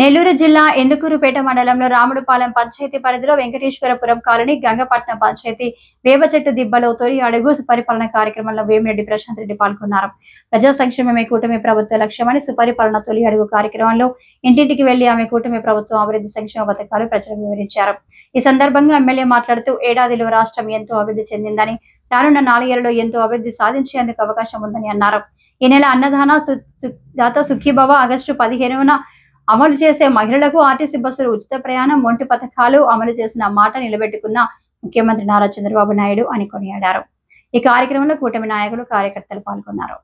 నెల్లూరు జిల్లా ఇందుకూరుపేట మండలంలో రాముడుపాలెం పంచాయతీ పరిధిలో వెంకటేశ్వరపురం కాలనీ గంగపట్నం పంచాయతీ వేపచెట్టు దిబ్బలో తొలి అడుగు సుపరిపాలన కార్యక్రమంలో వేమిరెడ్డి ప్రశాంత్ రెడ్డి పాల్గొన్నారు. ప్రజా సంక్షేమమే కూటమి ప్రభుత్వ లక్ష్యమని సుపరిపాలన తొలి అడుగు కార్యక్రమంలో ఇంటింటికి వెళ్లి ఆమె కూటమి ప్రభుత్వం అభివృద్ధి సంక్షేమ పథకాలు ప్రజలకు వివరించారు. ఈ సందర్భంగా ఎమ్మెల్యే మాట్లాడుతూ ఏడాదిలో రాష్ట్రం ఎంతో అభివృద్ధి చెందిందని, రానున్న 4 ఏళ్లలో ఎంతో అభివృద్ధి సాధించేందుకు అవకాశం ఉందని అన్నారు. ఈ నెల అన్నదాన దాత సుఖీభవ ఆగస్టు 15న అమలు చేసే మహిళలకు ఆర్టీసీ బస్సులు ఉచిత ప్రయాణం వంటి పథకాలు అమలు చేసిన మాట నిలబెట్టుకున్న ముఖ్యమంత్రి నారా చంద్రబాబు నాయుడు అని కొనియాడారు. ఈ కార్యక్రమంలో కూటమి నాయకులు, కార్యకర్తలు పాల్గొన్నారు.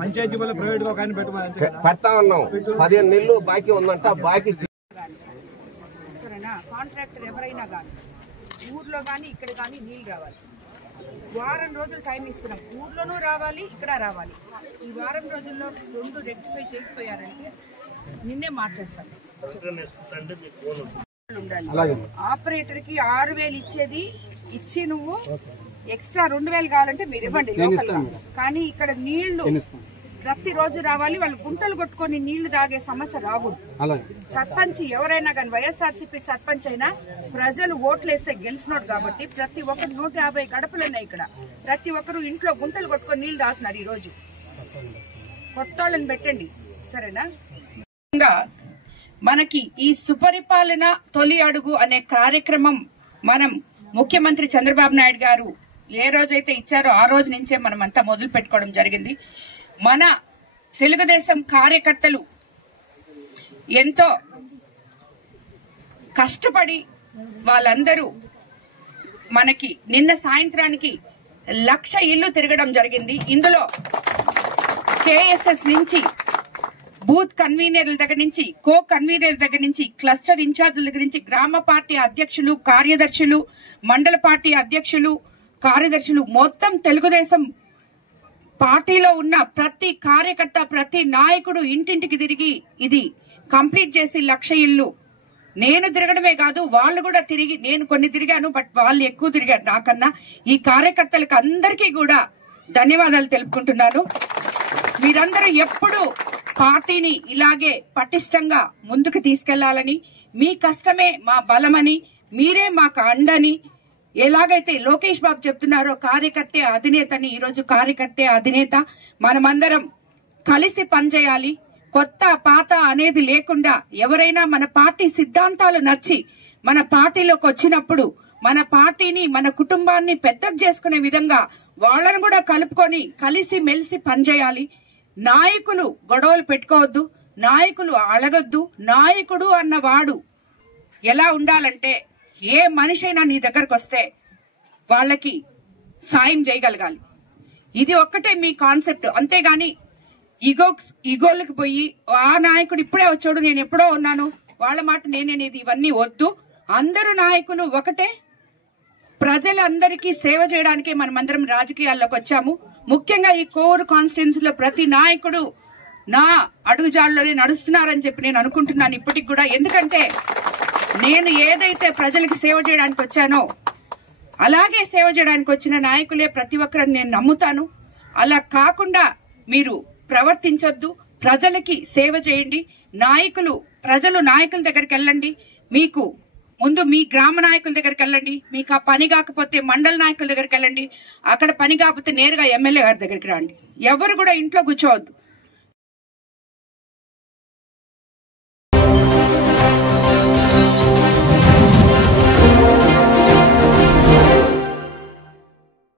పంచాయతీ వల్ల ప్రైవేట్ గా కానీ పెడతా ఉన్నాం. 15 నెలలు బాకీ ఉందంట. బాకీ సరేనా? కాంట్రాక్టర్ ఎవరైనా కానీ ఊర్లో కానీ ఇక్కడ కానీ నీళ్ళు రావాలి. వారం రోజులు టైం ఇస్తున్నాం. ఊర్లోనూ రావాలి, ఇక్కడ రావాలి. ఈ వారం రోజుల్లో 2 రెక్టిఫై చేయకపోయారంటే నిన్నే మార్చేస్తాం. ఆపరేటర్ కి 6,000 ఇచ్చి నువ్వు ఎక్స్ట్రా 2,000 కావాలంటే మీరు ఇవ్వండి. కానీ ఇక్కడ నీళ్లు ప్రతిరోజు రావాలి. వాళ్ళు గుంటలు కొట్టుకొని నీళ్లు తాగే సమస్య రాకూడదు. సర్పంచ్ ఎవరైనా కానీ వైఎస్ఆర్సీపీ సర్పంచ్ అయినా ప్రజలు ఓట్లేస్తే గెలిచినోడు కాబట్టి ప్రతి ఒక్కరు 150 గడపలు ఉన్నాయి ఇక్కడ. ప్రతి ఒక్కరు ఇంట్లో గుంటలు కొట్టుకొని నీళ్లు తాగుతున్నారు. ఈ రోజు కొత్త వాళ్ళని పెట్టండి, సరేనా? మనకి ఈ సుపరిపాలన తొలి అడుగు అనే కార్యక్రమం మనం ముఖ్యమంత్రి చంద్రబాబు నాయుడు గారు ఏ రోజైతే ఇచ్చారో ఆ రోజు నుంచే మనం అంతా మొదలు పెట్టుకోవడం జరిగింది. మన తెలుగుదేశం కార్యకర్తలు ఎంతో కష్టపడి వాళ్ళందరూ మనకి నిన్న సాయంత్రానికి 1,00,000 ఇల్లు తిరగడం జరిగింది. ఇందులో కేఎస్ఎస్ నుంచి బూత్ కన్వీనర్ల దగ్గర నుంచి, కో కన్వీనర్ల దగ్గర నుంచి, క్లస్టర్ ఇన్ఛార్జీల దగ్గర నుంచి, గ్రామ పార్టీ అధ్యక్షులు, కార్యదర్శులు, మండల పార్టీ అధ్యక్షులు, కార్యదర్శులు, మొత్తం తెలుగుదేశం పార్టీలో ఉన్న ప్రతి కార్యకర్త, ప్రతి నాయకుడు ఇంటింటికి తిరిగి ఇది కంప్లీట్ చేసి 1,00,000 ఇల్లు. నేను తిరగడమే కాదు, వాళ్ళు కూడా తిరిగి, నేను కొన్ని తిరిగాను, బట్ వాళ్ళు ఎక్కువ తిరిగారు నాకన్నా. ఈ కార్యకర్తలకు అందరికీ కూడా ధన్యవాదాలు తెలుపుకుంటున్నాను. మీరందరూ ఎప్పుడు పార్టీని ఇలాగే పటిష్టంగా ముందుకు తీసుకెళ్లాలని, మీ కష్టమే మా బలమని, మీరే మాకు అండని, ఎలాగైతే లోకేష్ బాబు చెప్తున్నారో కార్యకర్తే అధినేతని, ఈరోజు కార్యకర్తే అధినేత. మనమందరం కలిసి పనిచేయాలి. కొత్త పాత అనేది లేకుండా ఎవరైనా మన పార్టీ సిద్ధాంతాలు నచ్చి మన పార్టీలోకి వచ్చినప్పుడు మన పార్టీని, మన కుటుంబాన్ని పెద్దగా చేసుకునే విధంగా వాళ్ళను కూడా కలుపుకొని కలిసి మెలిసి పనిచేయాలి. నాయకులు గొడవలు పెట్టుకోవద్దు, నాయకులు అలగొద్దు. నాయకుడు అన్నవాడు ఎలా ఉండాలంటే ఏ మనిషి అయినా నీ దగ్గరకు వస్తే వాళ్ళకి సాయం చేయగలగాలి. ఇది ఒక్కటే మీ కాన్సెప్ట్. అంతేగాని ఈగోలకు పోయి ఆ నాయకుడు ఇప్పుడే వచ్చాడు, నేను ఎప్పుడో ఉన్నాను, వాళ్ళ మాట నేనేది, ఇవన్నీ వద్దు. అందరూ నాయకులు ఒకటే. ప్రజలందరికీ సేవ చేయడానికే మనమందరం రాజకీయాల్లోకి వచ్చాము. ముఖ్యంగా ఈ కోర్ కాన్స్టిట్యున్సీలో ప్రతి నాయకుడు నా అడుగుజాడలోనే నడుస్తున్నారని చెప్పి నేను అనుకుంటున్నాను ఇప్పటికి కూడా. ఎందుకంటే నేను ఏదైతే ప్రజలకు సేవ చేయడానికి వచ్చానో అలాగే సేవ చేయడానికి వచ్చిన నాయకులే ప్రతి ఒక్కరని నేను నమ్ముతాను. అలా కాకుండా మీరు ప్రవర్తించొద్దు. ప్రజలకి సేవ చేయండి. ప్రజలు నాయకుల దగ్గరికి వెళ్ళండి. మీకు ముందు మీ గ్రామ నాయకుల దగ్గరికి వెళ్ళండి. మీకు ఆ పని కాకపోతే మండల నాయకుల దగ్గరికి వెళ్ళండి. అక్కడ పని కాకపోతే నేరుగా ఎమ్మెల్యే గారి దగ్గరికి రండి. ఎవరు కూడా ఇంట్లో కూర్చోవద్దు.